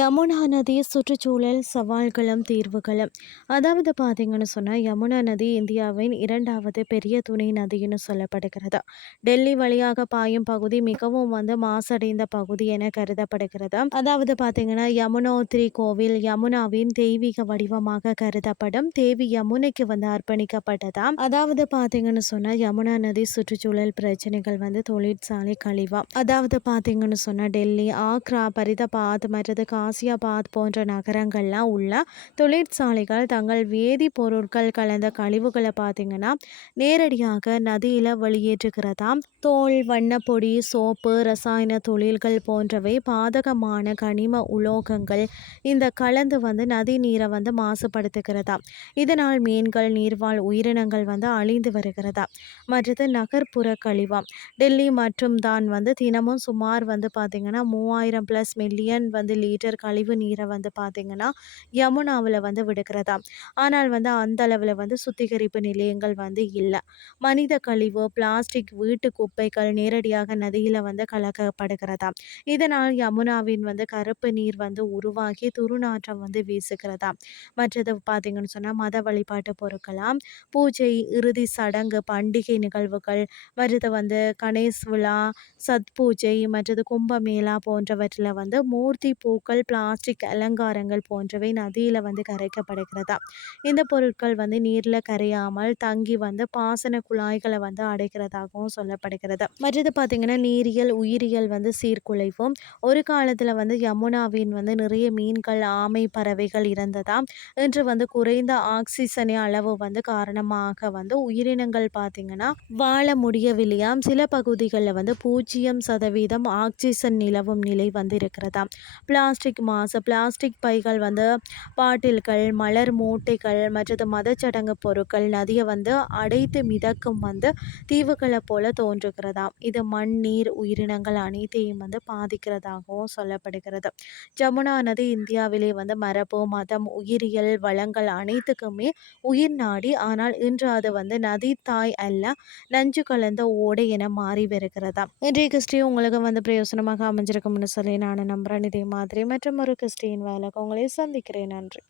யமுனா நதி சுற்றுச்சூழல் சவால்களும் தீர்வுகளும். அதாவது பார்த்தீங்கன்னு சொன்னால் யமுனா நதி இந்தியாவின் இரண்டாவது பெரிய துணை நதின்னு சொல்லப்படுகிறது. டெல்லி வழியாக பாயும் பகுதி மிகவும் வந்து மாசடைந்த பகுதி என கருதப்படுகிறது. அதாவது பார்த்தீங்கன்னா யமுனோத்ரி கோவில் யமுனாவின் தெய்வீக வடிவமாக கருதப்படும். தேவி யமுனைக்கு வந்து அர்ப்பணிக்கப்பட்டதாம் அதாவது பார்த்தீங்கன்னு சொன்னால் யமுனா நதி சுற்றுச்சூழல் பிரச்சனைகள் வந்து தொழிற்சாலை கழிவா. அதாவது பார்த்தீங்கன்னு சொன்னால் டெல்லி ஆக்ரா பரிதபாத் மற்றது காசியாபாத் போன்ற நகரங்கள்லாம் உள்ள தொழிற்சாலைகள் தங்கள் வேதிப்பொருட்கள் கலந்த கழிவுகளை பார்த்திங்கன்னா நேரடியாக நதியில் வெளியேற்றுகிறதாம் தோல் வண்ணப்பொடி சோப்பு ரசாயன தொழில்கள் போன்றவை பாதகமான கனிம உலோகங்கள் இந்த கலந்து வந்து நதி நீரை வந்து மாசுபடுத்துகிறதா? இதனால் மீன்கள் நீர்வாழ் உயிரினங்கள் வந்து அழிந்து வருகிறதா? மற்றது நகர்ப்புற கழிவாம் டெல்லி மற்றும் தான் வந்து தினமும் சுமார் வந்து பார்த்திங்கன்னா மூவாயிரம் ப்ளஸ் மில்லியன் வந்து லீட்டர் கழிவு நீரை வந்து பார்த்திங்கன்னா யமுனாவில் வந்து விடுக்கிறதா? ஆனால் வந்து அந்த அளவில் வந்து சுத்திகரிப்பு நிலையங்கள் வந்து இல்லை. மனித கழிவு பிளாஸ்டிக் வீட்டு குப்பைகள் நேரடியாக நதியில் வந்து கலக்கப்படுகிறதா? இதனால் யமுனாவின் வந்து கருப்பு நீர் வந்து உருவாகி துருநாற்றம் வந்து வீசுகிறதா? மற்றது பார்த்திங்கன்னு சொன்னால் மத வழிபாட்டு பொருட்களாம் பூஜை இறுதி சடங்கு பண்டிகை நிகழ்வுகள் மற்றது வந்து கணேஷ் விழா சத் பூஜை மற்றது கும்பமேளா போன்றவற்றில் வந்து மூர்த்தி பூக்கள் பிளாஸ்டிக் அலங்காரங்கள் போன்றவை நதியில் வந்து கரைக்கப்படுகிறதா? இந்த பொருட்கள் வந்து நீரில் கரையாமல் தங்கி வந்து பாசன குழாய்களை வந்து அடைக்கிறதாகவும் சொல்லப்படுகிறது. மற்றது பார்த்திங்கன்னா நீரியல் உயிரியல் வந்து சீர்குலைவும். ஒரு காலத்தில் வந்து யமுனாவின் வந்து நிறைய மீன்கள் ஆமை பறவைகள் இருந்ததா? இன்று வந்து குறைந்த ஆக்சிஜனே அளவு வந்து காரணமாக வந்து உயிரினங்கள் பார்த்திங்கன்னா வாழ முடியவில்லையாம் சில பகுதிகளில் வந்து பூஜ்ஜியம் சதவீதம் ஆக்சிஜன் நிலவும் நிலை வந்து இருக்கிறதா பிளாஸ்டிக் மாசு பிளாஸ்டிக் பைகள் வந்து பாட்டில்கள் மலர் மூட்டைகள் மற்றது மதச்சடங்கு பொருட்கள் நதியை வந்து அடைத்து மிதக்கும் வந்து தீவுகளை போல தோன்றுகிறதாம் இது மண் நீர் உயிரினங்கள் அனைத்தையும் வந்து பாதிக்கிறதாகவும் சொல்லப்படுகிறது. ஜமுனா நதி இந்தியாவிலே வந்து மரபு மதம் உயிரியல் வளங்கள் அனைத்துக்குமே உயிர் நாடி ஆனால் இன்று அது வந்து நதி தாய் அல்ல நஞ்சு கலந்த ஓடை என மாறி வருகிறதா? இன்றைய கிறிஸ்டி உங்களுக்கு வந்து பிரயோசனமாக அமைஞ்சிருக்கும்னு சொல்லி நான் நம்புகிறேன் இதே மாதிரி மற்றும் ஒரு கிறிஸ்டின் வேலைக்கு உங்களை சந்திக்கிறேன். நன்றி.